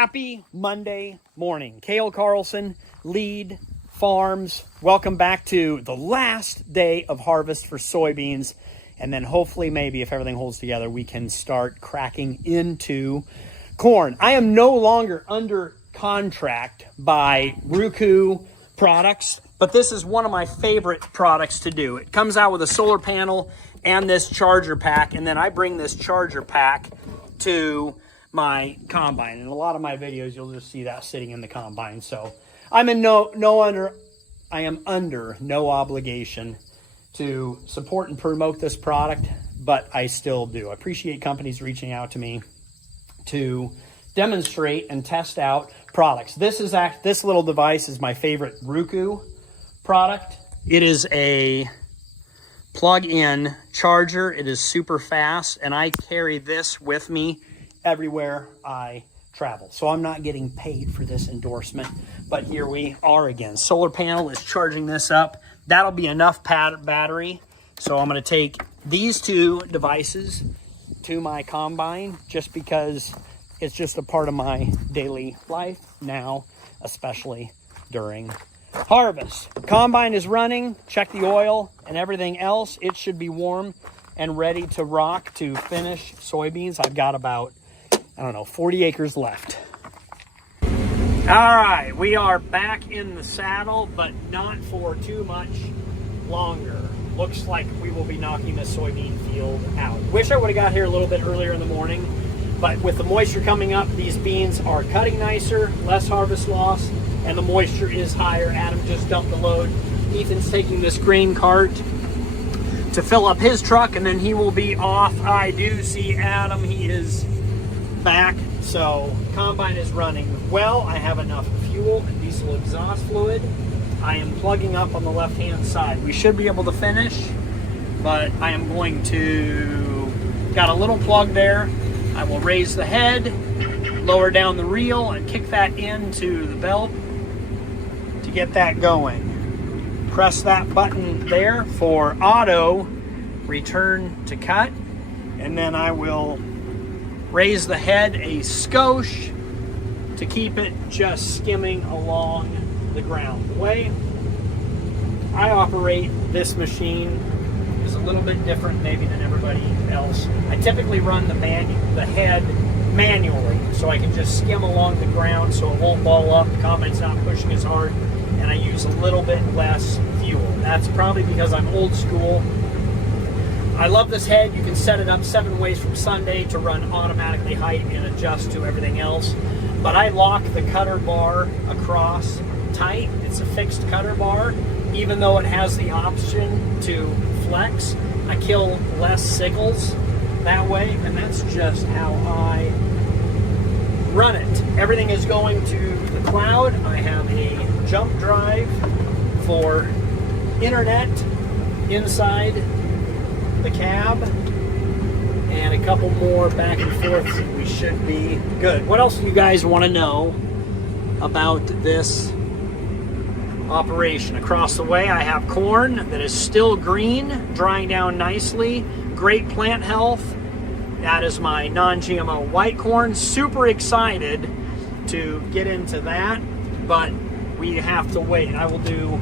Happy Monday morning. Cale, Carlson, LEAAD Farms. Welcome back to the last day of harvest for soybeans. And then hopefully, maybe if everything holds together, we can start cracking into corn. I am no longer under contract by Ruku products, but this is one of my favorite products to do. It comes out with a solar panel and this charger pack, and then I bring this charger pack to my combine. In a lot of my videos, you'll just see that sitting in the combine. So I am under no obligation to support and promote this product, but I still do. I appreciate companies reaching out to me to demonstrate and test out products. This little device is my favorite Ruku product. It is a plug-in charger. It is super fast, and I carry this with me everywhere I travel. So I'm not getting paid for this endorsement, but here we are again. Solar panel is charging this up. That'll be enough battery. So I'm going to take these two devices to my combine just because it's just a part of my daily life now, especially during harvest. Combine is running. Check the oil and everything else. It should be warm and ready to rock to finish soybeans. I've got about 40 acres left. All right, we are back in the saddle, but not for too much longer. Looks like we will be knocking the soybean field out. Wish I would have got here a little bit earlier in the morning, but with the moisture coming up, these beans are cutting nicer, less harvest loss, and the moisture is higher. Adam just dumped the load. Ethan's taking this grain cart to fill up his truck, and then he will be off. I do see Adam. He is back. So combine is running well. I have enough fuel and diesel exhaust fluid. I am plugging up on the left hand side. We should be able to finish, but I am going to, got a little plug there. I will raise the head, lower down the reel, and kick that into the belt to get that going. Press that button there for auto return to cut, and then I will raise the head a skosh to keep it just skimming along the ground. The way I operate this machine is a little bit different maybe than everybody else. I typically run the head manually so I can just skim along the ground so it won't ball up, the combine's not pushing as hard, and I use a little bit less fuel. That's probably because I'm old school. I love this head. You can set it up 7 ways from Sunday to run automatically height and adjust to everything else. But I lock the cutter bar across tight. It's a fixed cutter bar. Even though it has the option to flex, I kill less sickles that way, and that's just how I run it. Everything is going to the cloud. I have a jump drive for internet inside the cab, and a couple more back and forth. We should be good. What else do you guys want to know about this operation? Across the way, I have corn that is still green, drying down nicely. Great plant health. That is my non-GMO white corn. Super excited to get into that, but we have to wait. I will do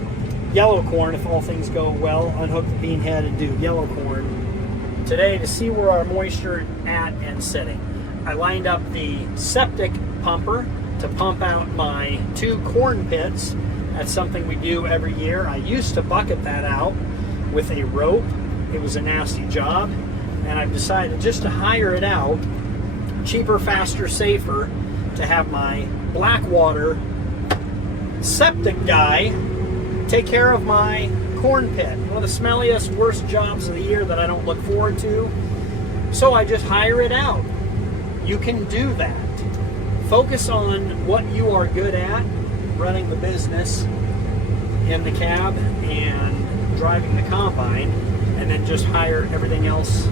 yellow corn if all things go well. Unhook the bean head and do yellow corn today to see where our moisture at and sitting. I lined up the septic pumper to pump out my 2 corn pits. That's something we do every year. I used to bucket that out with a rope. It was a nasty job, and I've decided just to hire it out, cheaper, faster, safer, to have my Blackwater septic guy take care of my corn pit. One of the smelliest, worst jobs of the year that I don't look forward to. So I just hire it out. You can do that. Focus on what you are good at, running the business in the cab and driving the combine, and then just hire everything else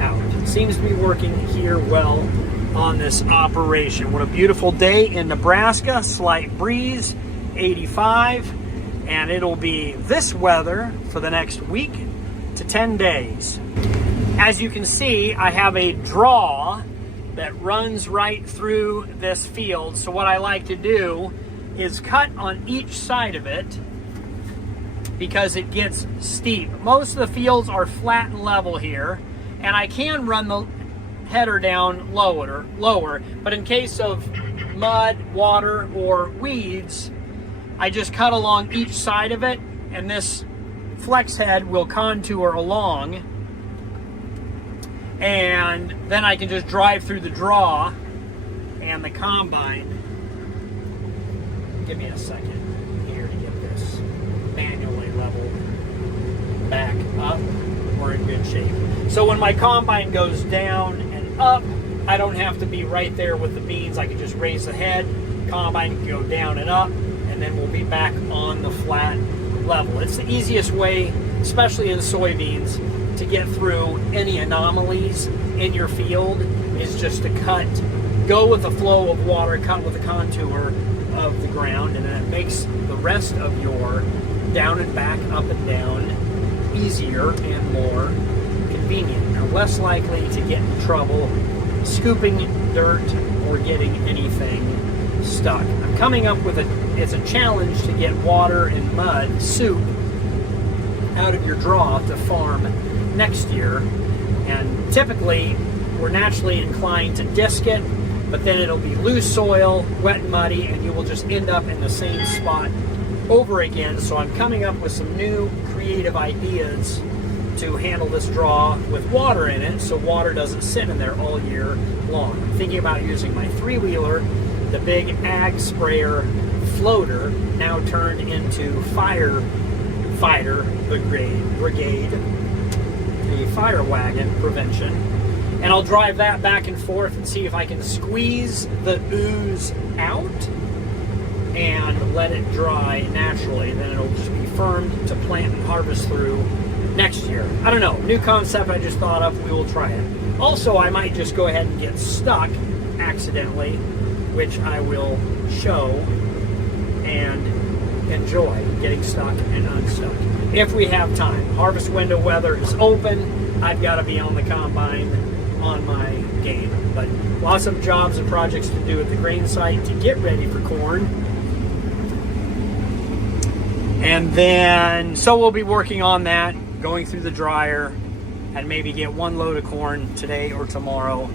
out. It seems to be working here well on this operation. What a beautiful day in Nebraska. Slight breeze, 85. And it'll be this weather for the next week to 10 days. As you can see, I have a draw that runs right through this field. So what I like to do is cut on each side of it because it gets steep. Most of the fields are flat and level here, and I can run the header down lower, but in case of mud, water, or weeds, I just cut along each side of it, and this flex head will contour along, and then I can just drive through the draw and the combine. Give me a second here to get this manually leveled back up. We're in good shape. So when my combine goes down and up, I don't have to be right there with the beans. I can just raise the head, combine can go down and up, and then we'll be back on the flat level. It's the easiest way, especially in soybeans, to get through any anomalies in your field is just to cut, go with the flow of water, cut with the contour of the ground, and then it makes the rest of your down and back, up and down easier and more convenient. You're less likely to get in trouble scooping dirt or getting anything stuck. I'm coming up with it's a challenge to get water and mud, soup, out of your draw to farm next year. And typically, we're naturally inclined to disc it, but then it'll be loose soil, wet and muddy, and you will just end up in the same spot over again. So I'm coming up with some new creative ideas to handle this draw with water in it, so water doesn't sit in there all year long. I'm thinking about using my 3-wheeler, the big ag sprayer floater, now turned into firefighter brigade, the fire wagon prevention, and I'll drive that back and forth and see if I can squeeze the ooze out and let it dry naturally. Then it'll just be firmed to plant and harvest through next year. I don't know, new concept I just thought of. We will try it. Also, I might just go ahead and get stuck accidentally, which I will show and enjoy getting stuck and unstuck if we have time. Harvest window weather is open. I've got to be on the combine on my game, but lots of jobs and projects to do at the grain site to get ready for corn. And then, so we'll be working on that, going through the dryer, and maybe get one load of corn today or tomorrow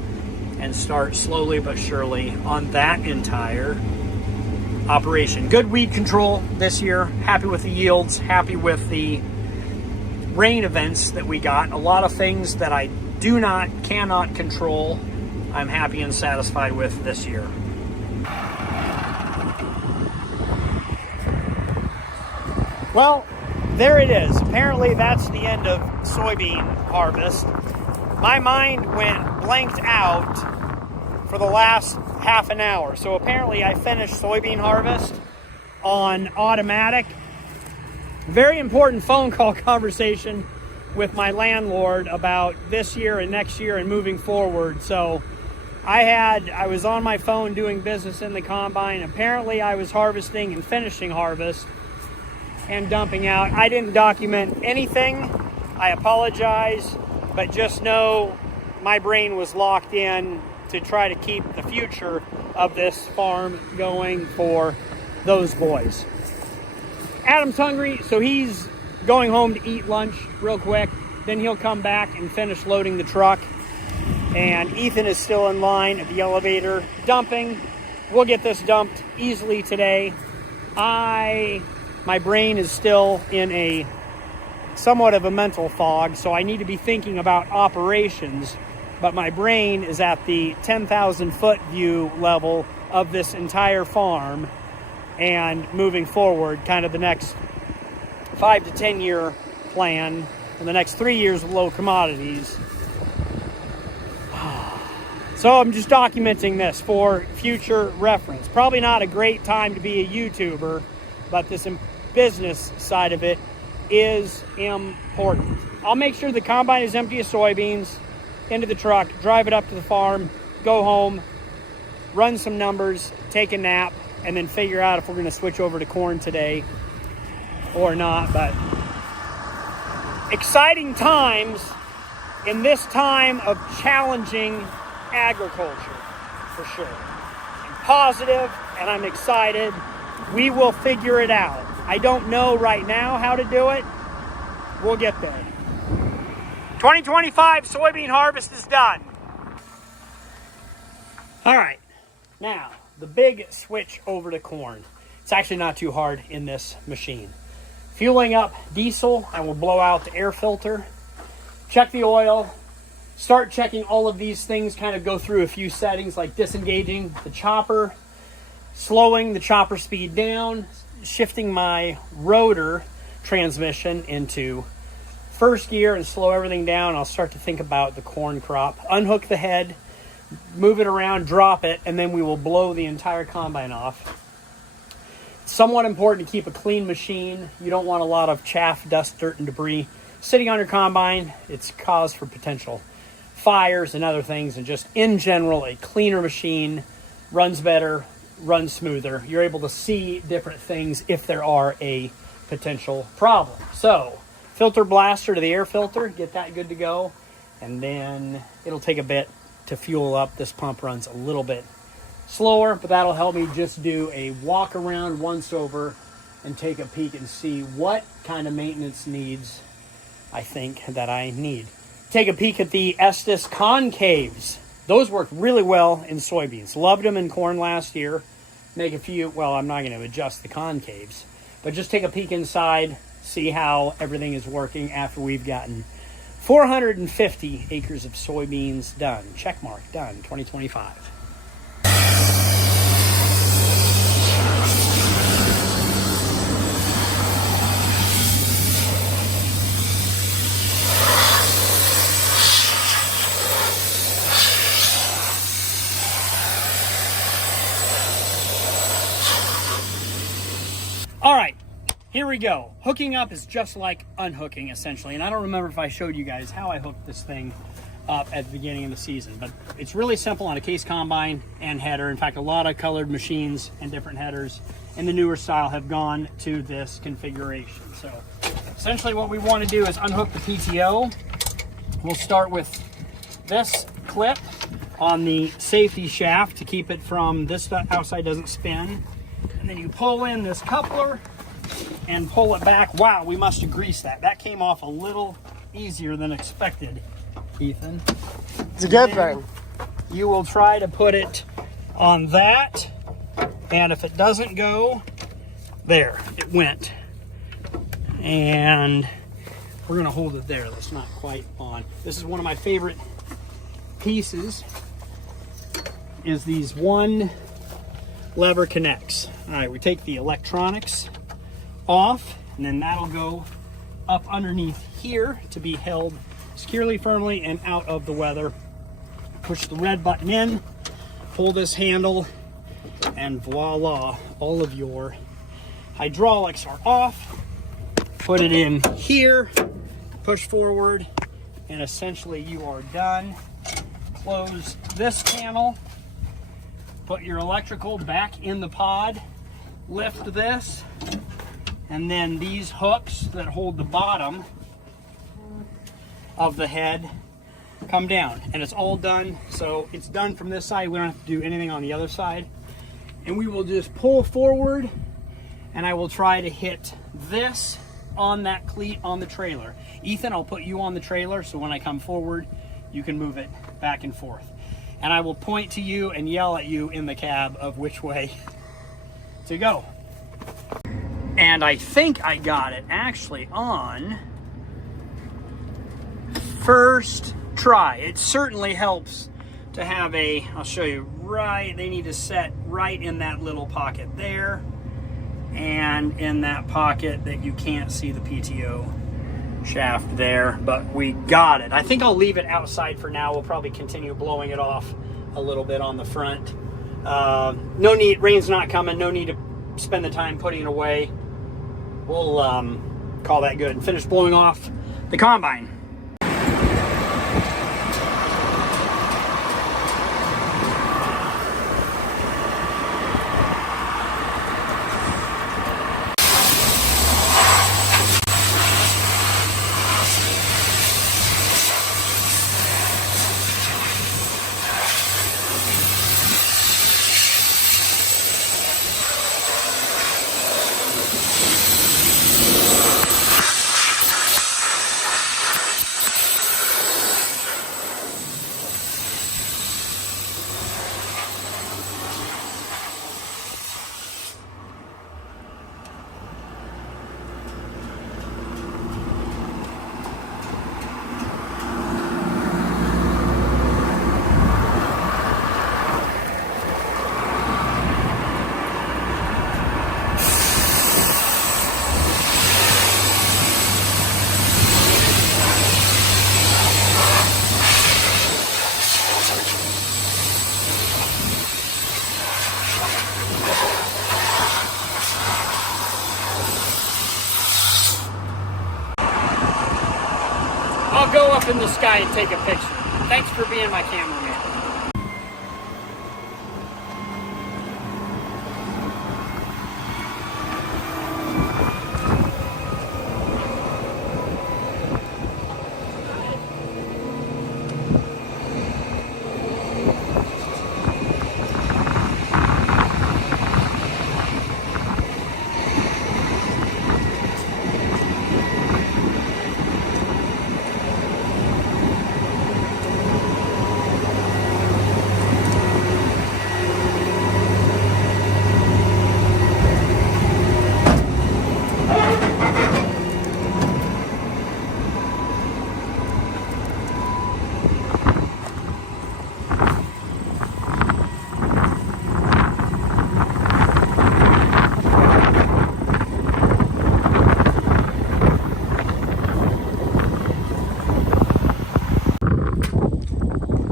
and start slowly but surely on that entire operation. Good weed control this year. Happy with the yields, happy with the rain events that we got. A lot of things that I cannot control, I'm happy and satisfied with this year. Well, there it is. Apparently that's the end of soybean harvest. My mind went blanked out for the last half an hour. So apparently I finished soybean harvest on automatic. Very important phone call conversation with my landlord about this year and next year and moving forward. So I was on my phone doing business in the combine. Apparently I was harvesting and finishing harvest and dumping out. I didn't document anything. I apologize, but just know my brain was locked in to try to keep the future of this farm going for those boys. Adam's hungry, so he's going home to eat lunch real quick. Then he'll come back and finish loading the truck. And Ethan is still in line at the elevator dumping. We'll get this dumped easily today. My brain is still in a somewhat of a mental fog, so I need to be thinking about operations, but my brain is at the 10,000 foot view level of this entire farm and moving forward, kind of the next 5 to 10 year plan in the next 3 years of low commodities. So I'm just documenting this for future reference. Probably not a great time to be a YouTuber, but this business side of it is important. I'll make sure the combine is empty of soybeans, into the truck, drive it up to the farm, go home, run some numbers, take a nap, and then figure out if we're going to switch over to corn today or not. But exciting times in this time of challenging agriculture. for sure. I'm positive and I'm excited. We will figure it out. I don't know right now how to do it. We'll get there. 2025 soybean harvest is done. All right, now the big switch over to corn. It's actually not too hard in this machine. Fueling up diesel, I will blow out the air filter, check the oil, start checking all of these things, kind of go through a few settings like disengaging the chopper, slowing the chopper speed down, shifting my rotor transmission into first gear and slow everything down. I'll start to think about the corn crop. Unhook the head, move it around, drop it, and then we will blow the entire combine off. It's somewhat important to keep a clean machine. You don't want a lot of chaff, dust, dirt, and debris sitting on your combine. It's cause for potential fires and other things, and just in general, a cleaner machine runs better, runs smoother. You're able to see different things if there are a potential problem. So, filter blaster to the air filter, get that good to go, and then it'll take a bit to fuel up. This pump runs a little bit slower, but that'll help me just do a walk around once over and take a peek and see what kind of maintenance needs I think that I need. Take a peek at the Estes concaves. Those work really well in soybeans. Loved them in corn last year. Make a few, well, I'm not going to adjust the concaves, but just take a peek inside, see how everything is working after we've gotten 450 acres of soybeans done. Check mark, done, 2025. All right, here we go. Hooking up is just like unhooking, essentially. And I don't remember if I showed you guys how I hooked this thing up at the beginning of the season, but it's really simple on a case combine and header. In fact, a lot of colored machines and different headers in the newer style have gone to this configuration. So essentially what we want to do is unhook the PTO. We'll start with this clip on the safety shaft to keep it from this outside doesn't spin. And then you pull in this coupler and pull it back. Wow, we must have greased that. That came off a little easier than expected, Ethan. It's a good thing. You will try to put it on that, and if it doesn't go, there, it went. And we're gonna hold it there. That's not quite on. This is one of my favorite pieces, is these one lever connects. All right, we take the electronics off, and then that'll go up underneath here to be held securely, firmly, and out of the weather. Push the red button in, pull this handle, and voila, all of your hydraulics are off. Put it in here, push forward, and essentially you are done. Close this panel, put your electrical back in the pod, lift this, and then these hooks that hold the bottom of the head come down, and it's all done. So it's done from this side. We don't have to do anything on the other side. And we will just pull forward, and I will try to hit this on that cleat on the trailer. Ethan, I'll put you on the trailer, so when I come forward, you can move it back and forth. And I will point to you and yell at you in the cab of which way to go. And I think I got it actually on first try. It certainly helps to have a, I'll show you right, they need to set right in that little pocket there, and in that pocket that you can't see the PTO shaft there, but we got it. I think I'll leave it outside for now. We'll probably continue blowing it off a little bit on the front. No need, rain's not coming, no need to spend the time putting it away. We'll call that good and finish blowing off the combine. in the sky and take a picture. Thanks for being my cameraman.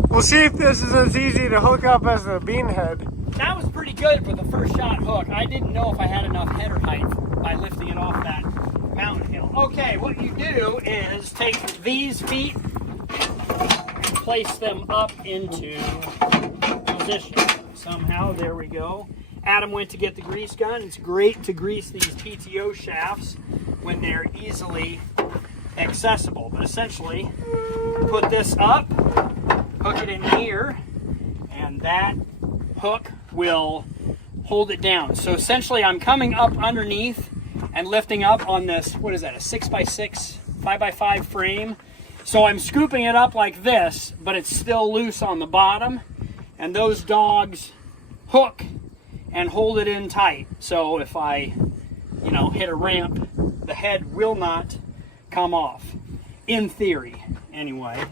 We'll see if this is as easy to hook up as the bean head. That was pretty good with the first shot hook. I didn't know if I had enough header height by lifting it off that mountain hill. Okay, what you do is take these feet and place them up into position. Somehow, there we go. Adam went to get the grease gun. It's great to grease these PTO shafts when they're easily accessible. But essentially, put this up, hook it in here, and that hook will hold it down. So essentially I'm coming up underneath and lifting up on this, what is that, a 6x6, 5x5 frame. So I'm scooping it up like this, but it's still loose on the bottom, and those dogs hook and hold it in tight. So if I, hit a ramp, the head will not come off, in theory, anyway.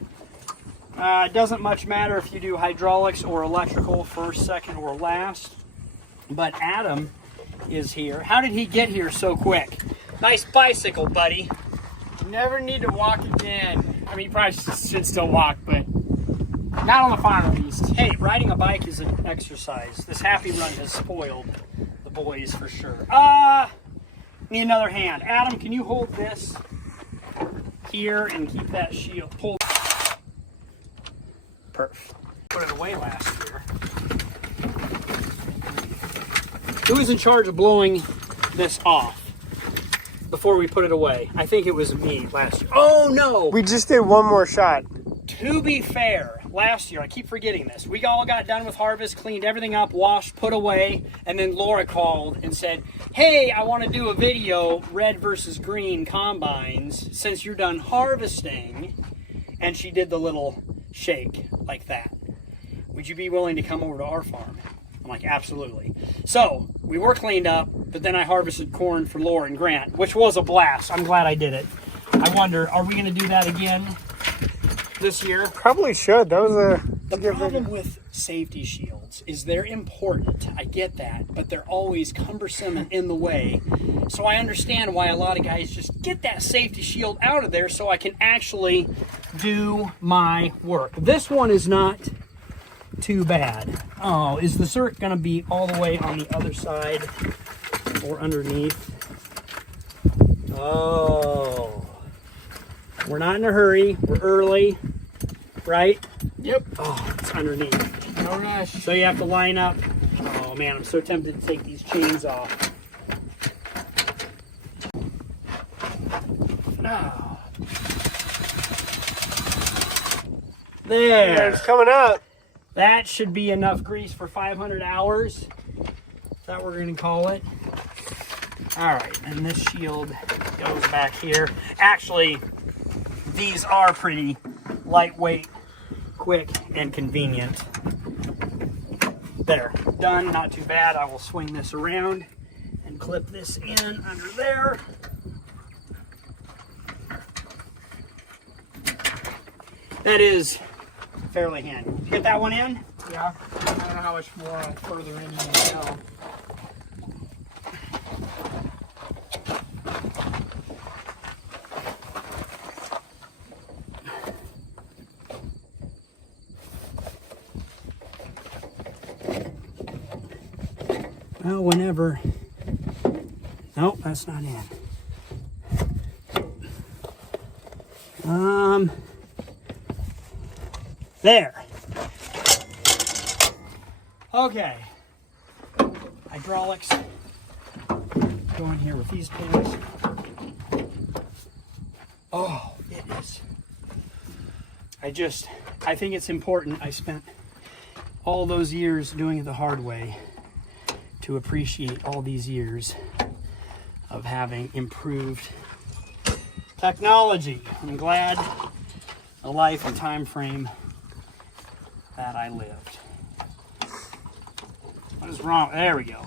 It doesn't much matter if you do hydraulics or electrical, first, second, or last. But Adam is here. How did he get here so quick? Nice bicycle, buddy. You never need to walk again. I mean, you probably should still walk, but not on the farm at least. Hey, riding a bike is an exercise. This happy run has spoiled the boys for sure. Need another hand. Adam, can you hold this here and keep that shield pulled? Perfect. Put it away last year. Who was in charge of blowing this off before we put it away? I think it was me last year. Oh no! We just did one more shot. To be fair, last year, I keep forgetting this, we all got done with harvest, cleaned everything up, washed, put away, and then Laura called and said, hey, I want to do a video, red versus green combines, since you're done harvesting. And she did the little shake like that. Would you be willing to come over to our farm? I'm like, absolutely. So we were cleaned up, but then I harvested corn for Laura and Grant, which was a blast. I'm glad I did it. I wonder, are we going to do that again this year? Probably should. That was a The problem with safety shields is they're important. I get that, but they're always cumbersome and in the way. So I understand why a lot of guys just get that safety shield out of there so I can actually do my work. This one is not too bad. Oh, is the cert going to be all the way on the other side or underneath? Oh, we're not in a hurry. We're early, right? Yep. Oh, it's underneath. No rush. So you have to line up. Oh man, I'm so tempted to take these chains off. Oh. There. Yeah, it's coming up. That should be enough grease for 500 hours. Is that what we're going to call it? All right, and this shield goes back here. Actually, these are pretty lightweight, quick, and convenient. There, done, not too bad. I will swing this around and clip this in under there. That is fairly handy. Did you get that one in? Yeah. I don't know how much more further in you need to go. Well, whenever. Nope, that's not in. There. Okay. Hydraulics. Go in here with these pins. Oh, it is. I think it's important. I spent all those years doing it the hard way to appreciate all these years of having improved technology. I'm glad the life and time frame that I lived. What is wrong? There we go.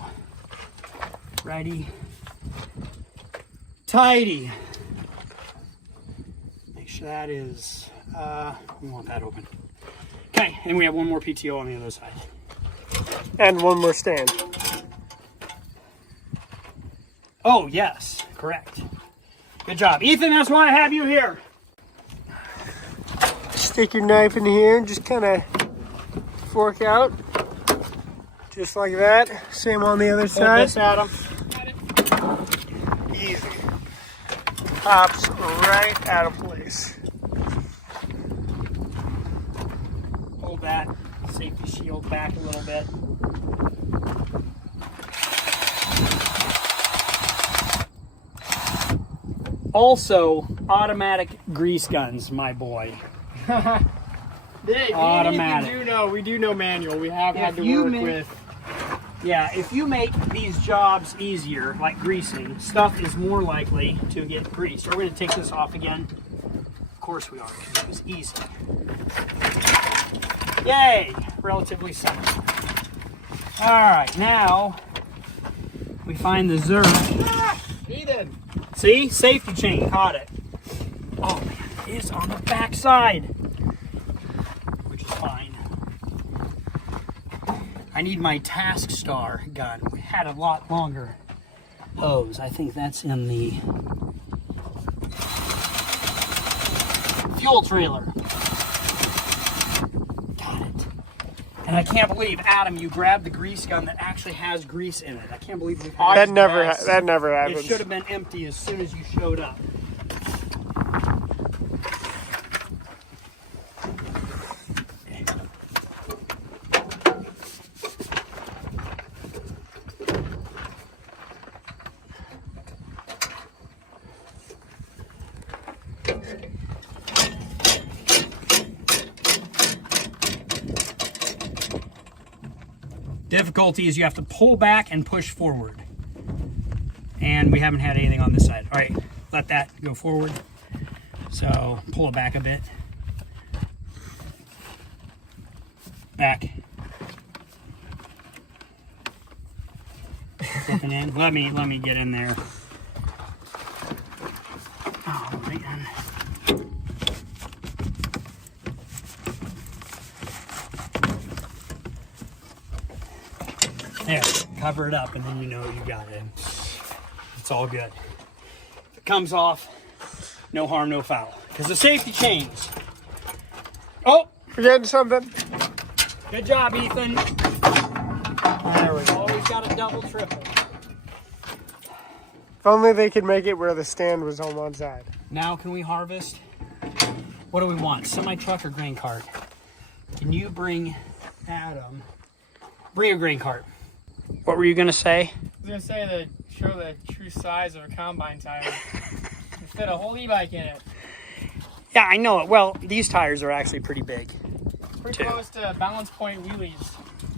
Righty. Tidy. Make sure that is, we want that open. Okay, and we have one more PTO on the other side. And one more stand. Oh, yes, correct. Good job. Ethan, that's why I have you here. Stick your knife in here and just kind of fork out. Just like that. Same on the other side. This, Adam. Easy. Pops right out of place. Hold that safety shield back a little bit. Also, automatic grease guns, my boy. Automatic. We do know manual. We have had to work with. Yeah, if you make these jobs easier, like greasing, stuff is more likely to get greased. So we're going to take this off again. Of course we are, because it was easy. Yay! Relatively simple. All right, now we find the zerk. Ethan! See? Safety chain, caught it. Oh man, it is on the back side, which is fine. I need my Task Star gun. We had a lot longer hose. I think that's in the fuel trailer. Got it. And I can't believe, Adam, you grabbed the grease gun that actually has grease in it. I can't believe we've had That never happens. It should have been empty as soon as you showed up. Difficulty is you have to pull back and push forward. And we haven't had anything on this side. All right, let that go forward. So pull it back a bit. Back. Dipping in. Let me get in there. Oh man. There, cover it up and then you know you got it. It's all good. If it comes off, no harm, no foul. Because the safety chains. Oh! Forgetting something. Good job, Ethan. There we go. Always got a double, triple. If only they could make it where the stand was on one side. Now can we harvest? What do we want? Semi-truck or grain cart? Can you bring Adam? Bring a grain cart. What were you going to say? I was going to say to show the true size of a combine tire. You fit a whole e-bike in it. Yeah, I know it. Well, these tires are actually pretty big. Pretty close to balance point wheelies.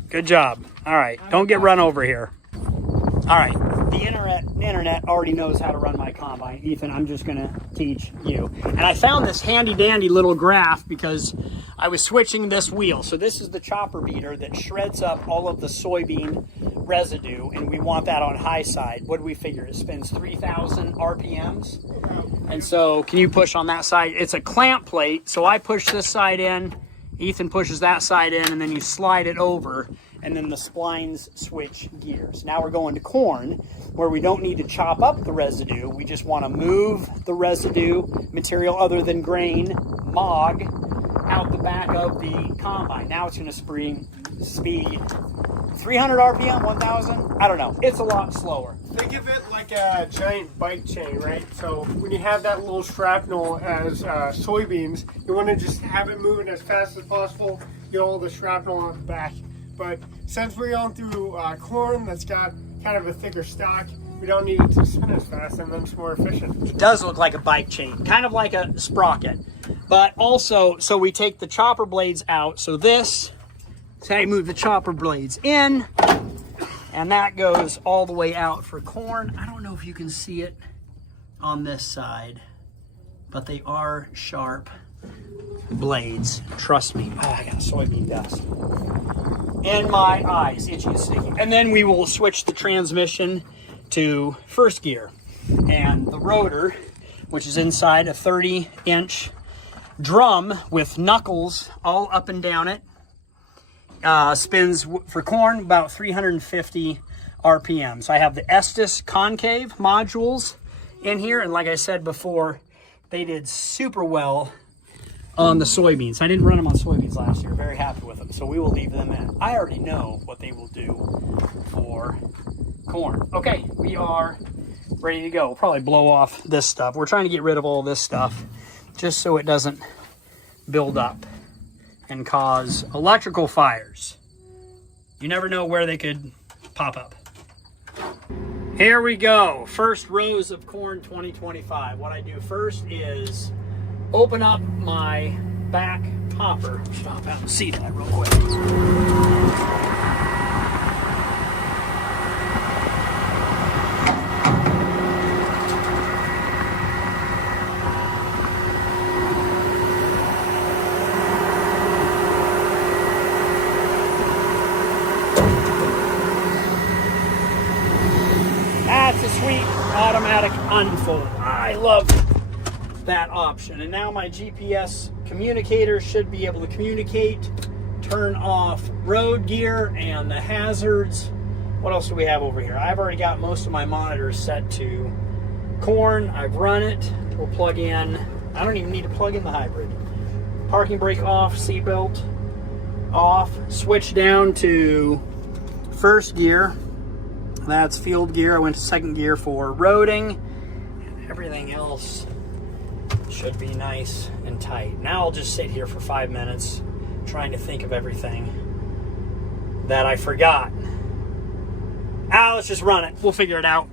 Good job. All right, don't get run over here. All right, the internet already knows how to run my combine. Ethan, I'm just going to teach you. And I found this handy dandy little graph because I was switching this wheel. So this is the chopper beater that shreds up all of the soybean residue, and we want that on high side. What do we figure? It spins 3,000 RPMs. And so can you push on that side? It's a clamp plate, so I push this side in, Ethan pushes that side in, and then you slide it over, and then the splines switch gears. Now we're going to corn, where we don't need to chop up the residue. We just want to move the residue material other than grain, MOG, out the back of the combine. Now it's going to speed 300 RPM, 1,000. I don't know. It's a lot slower. Think of it like a giant bike chain, right? So when you have that little shrapnel as soybeans, you want to just have it moving as fast as possible, get all the shrapnel on the back. But since we're going through corn that's got kind of a thicker stalk, we don't need it to spin as fast, and then it's more efficient. It does look like a bike chain, kind of like a sprocket. But also, so we take the chopper blades out. So this, so I move the chopper blades in, and that goes all the way out for corn. I don't know if you can see it on this side, but they are sharp blades. Trust me. Oh, I got soybean dust. And my eyes, itchy and sticky. And then we will switch the transmission to first gear. And the rotor, which is inside a 30-inch drum with knuckles all up and down it, spins for corn about 350 RPM. So I have the Estes concave modules in here, and like I said before, they did super well on the soybeans. I didn't run them on soybeans last year. Very happy with them, so we will leave them in. I already know what they will do for corn. Okay, we are ready to go. We'll probably blow off this stuff. We're trying to get rid of all this stuff just so it doesn't build up and cause electrical fires. You never know where they could pop up. Here we go. First rows of corn 2025. What I do first is open up my back hopper. Stop out and see that real quick. That's a sweet automatic unfold. I love that option. And now my GPS communicator should be able to communicate, turn off road gear and the hazards. What else do we have over here? I've already got most of my monitors set to corn. I've run it. We'll plug in. I don't even need to plug in the hybrid. Parking brake off, seatbelt off. Switch down to first gear. That's field gear. I went to second gear for roading. And everything else should be nice and tight. Now I'll just sit here for 5 minutes trying to think of everything that I forgot. Let's just run it. We'll figure it out.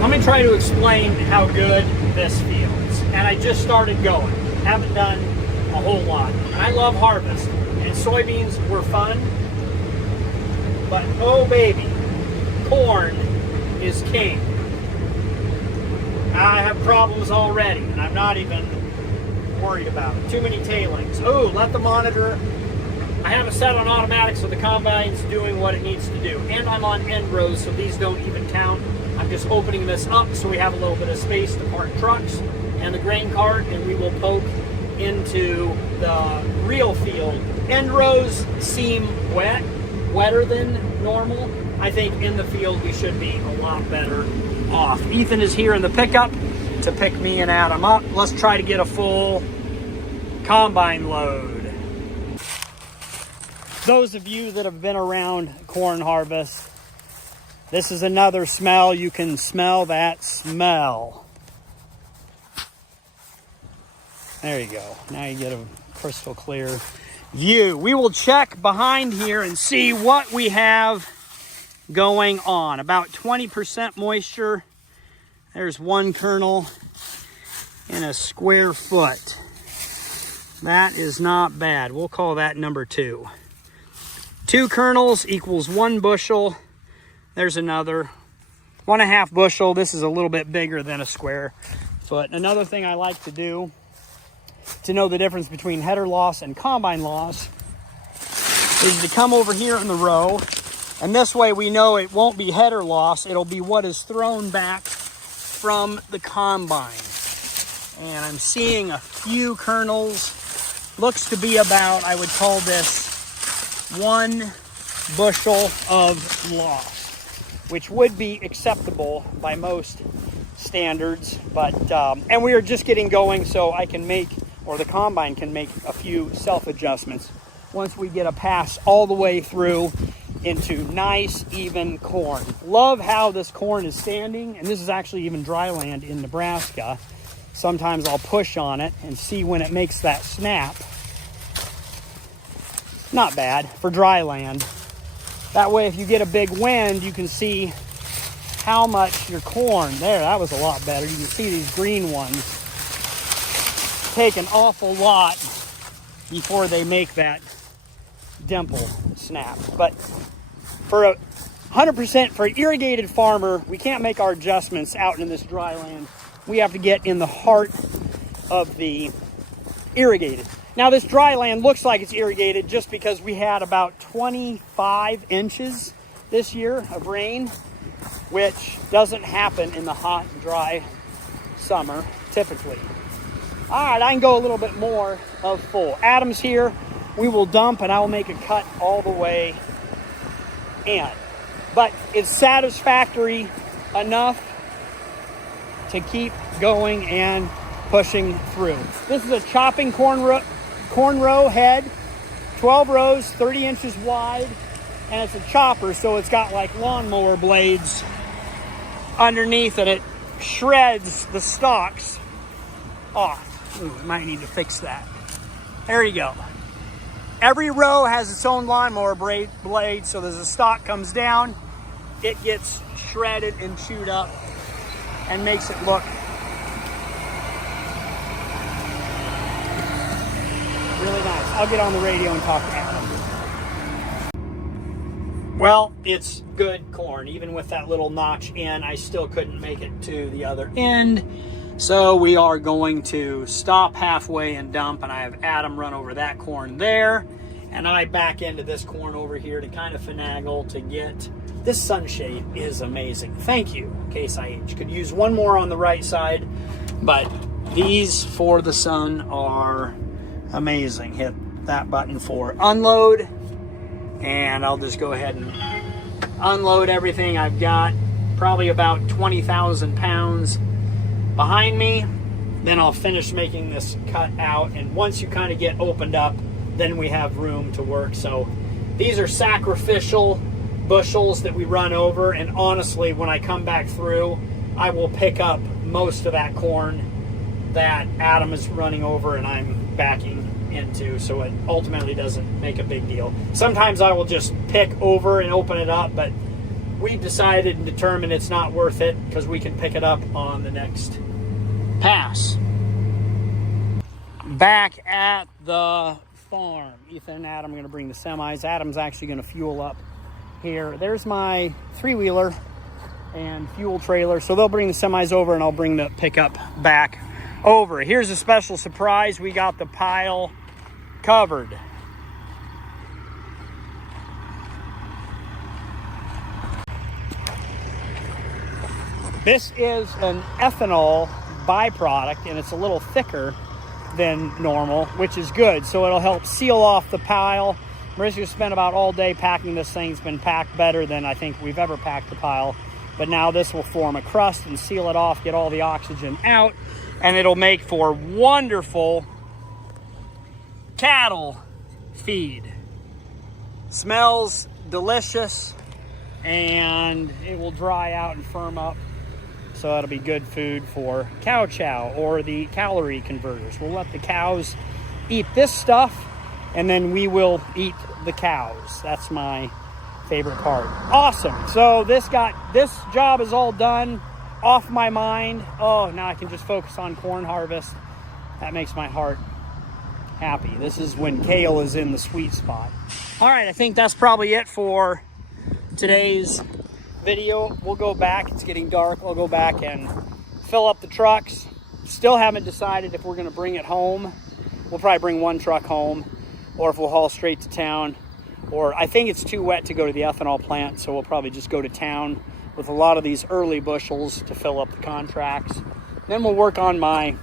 Let me try to explain how good this feels. And I just started going. Haven't done a whole lot. I love harvest, and soybeans were fun, but oh baby, corn is king. I have problems already, and I'm not even worried about it. Too many tailings. Oh, let the monitor. I have it set on automatic, so the combine's doing what it needs to do. And I'm on end rows, so these don't even count. I'm just opening this up so we have a little bit of space to park trucks and the grain cart, and we will poke into the real field. End rows seem wet, wetter than normal. I think in the field we should be a lot better off. Ethan is here in the pickup to pick me and Adam up. Let's try to get a full combine load. Those of you that have been around corn harvest, this is another smell. You can smell that smell. There you go. Now you get a crystal clear view. We will check behind here and see what we have going on. About 20% moisture. There's one kernel in a square foot. That is not bad. We'll call that number 2. 2 kernels equals 1 bushel. There's another 1.5 bushel. This is a little bit bigger than a square foot. Another thing I like to do to know the difference between header loss and combine loss is to come over here in the row, and this way we know it won't be header loss. It'll be what is thrown back from the combine. And I'm seeing a few kernels. Looks to be about, I would call this 1 bushel of loss, which would be acceptable by most standards, but and we are just getting going, so I can make, or the combine can make, a few self-adjustments once we get a pass all the way through into nice, even corn. Love how this corn is standing, and this is actually even dry land in Nebraska. Sometimes I'll push on it and see when it makes that snap. Not bad for dry land. That way, if you get a big wind, you can see how much your corn, there, that was a lot better. You can see these green ones take an awful lot before they make that dimple snap. But for a 100% for an irrigated farmer, we can't make our adjustments out in this dry land. We have to get in the heart of the irrigated. Now, this dry land looks like it's irrigated just because we had about 25 inches this year of rain, which doesn't happen in the hot and dry summer typically. All right, I can go a little bit more of full. Adam's here. We will dump and I will make a cut all the way in. But it's satisfactory enough to keep going and pushing through. This is a chopping corn row head, 12 rows, 30 inches wide, and it's a chopper, so it's got like lawnmower blades underneath, and it shreds the stalks off. Ooh, we might need to fix that. There you go. Every row has its own lawnmower blade, so as the stalk comes down, it gets shredded and chewed up and makes it look really nice. I'll get on the radio and talk to Adam. Well, it's good corn. Even with that little notch in, I still couldn't make it to the other end. So we are going to stop halfway and dump, and I have Adam run over that corn there, and I back into this corn over here to kind of finagle to get this sunshade. Is amazing. Thank you, Case IH. Could use one more on the right side, but these for the sun are amazing. Hit that button for unload, and I'll just go ahead and unload everything I've got. Probably about 20,000 pounds behind me. Then I'll finish making this cut out, and once you kind of get opened up, then we have room to work. So these are sacrificial bushels that we run over, and honestly, when I come back through, I will pick up most of that corn that Adam is running over and I'm backing into, so it ultimately doesn't make a big deal. Sometimes I will just pick over and open it up, but we've decided and determined it's not worth it because we can pick it up on the next pass. Back at the farm, Ethan and Adam are going to bring the semis. Adam's actually going to fuel up here. There's my three-wheeler and fuel trailer, so they'll bring the semis over and I'll bring the pickup back over. Here's a special surprise. We got the pile covered. This is an ethanol byproduct, and it's a little thicker than normal, which is good. So it'll help seal off the pile. Marissa's spent about all day packing this thing. It's been packed better than I think we've ever packed the pile. But now this will form a crust and seal it off, get all the oxygen out, and it'll make for wonderful cattle feed. Smells delicious, and it will dry out and firm up. So that'll be good food for cow chow or the calorie converters. We'll let the cows eat this stuff, and then we will eat the cows. That's my favorite part. Awesome. So this job is all done, off my mind. Oh, now I can just focus on corn harvest. That makes my heart happy. This is when Kale is in the sweet spot. All right, I think that's probably it for today's video. We'll go back. It's getting dark. I'll go back and fill up the trucks. Still haven't decided if we're going to bring it home. We'll probably bring one truck home, or if we'll haul straight to town. Or I think it's too wet to go to the ethanol plant, so we'll probably just go to town with a lot of these early bushels to fill up the contracts. Then we'll work on my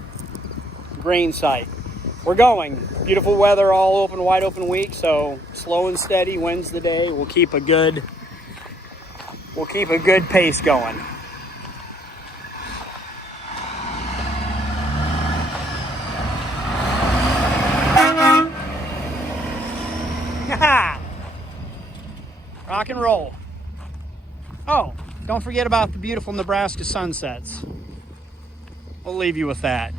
grain site. We're going. Beautiful weather, all open, wide open week, so slow and steady wins the day. We'll keep a good pace going. rock and roll. Oh, don't forget about the beautiful Nebraska sunsets. We'll leave you with that.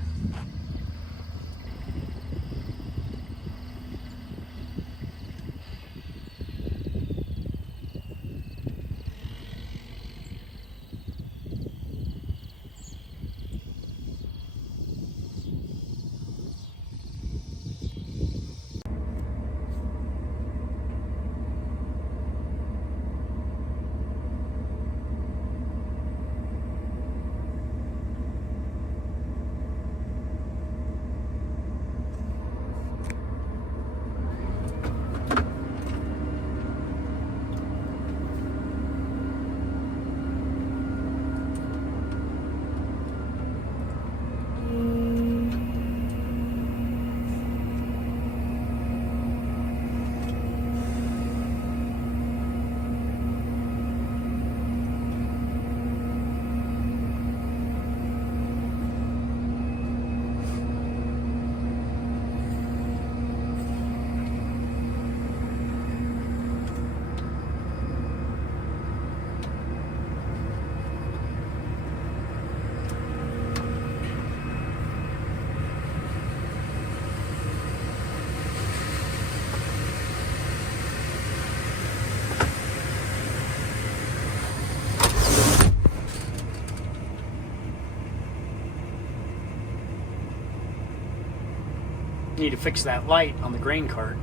Need to fix that light on the grain cart.